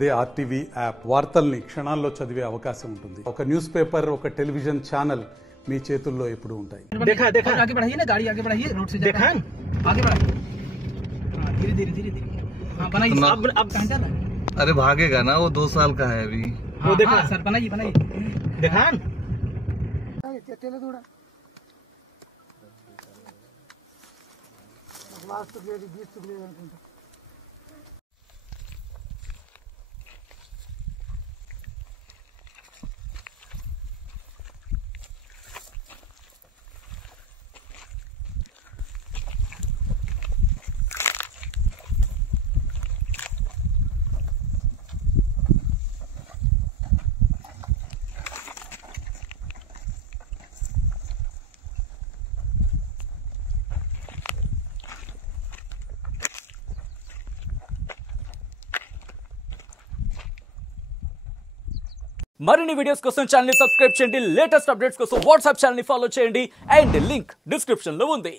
అదే RTV app వార్తల్ని క్షణాల్లో చదివే అవకాశం ఉంటుంది. ఒక న్యూస్ పేపర్, ఒక టెలివిజన్ ఛానల్ మీ చేతుల్లో ఎప్పుడు ఉంటాయి. देखा देखा आगे बढ़ाइए ना, गाड़ी आगे बढ़ाइए, रोड से देखा आगे बढ़ाइए, धीरे धीरे धीरे धीरे बनाइए। अब कहां जा रहा है? अरे भागेगा ना, वो 2 साल का है अभी। वो देखा सर, बनाइए बनाइए, देखा थोड़ा वास्तु के 20 टुकड़े అనుకుంటా. మరిన్ని వీడియోస్ కోసం ఛానల్ ని సబ్స్క్రైబ్ చేయండి. లేటెస్ట్ అప్డేట్స్ కోసం వాట్సాప్ ఛానల్ ని ఫాలో చేయండి. అండ్ లింక్ డిస్క్రిప్షన్ లో ఉంది.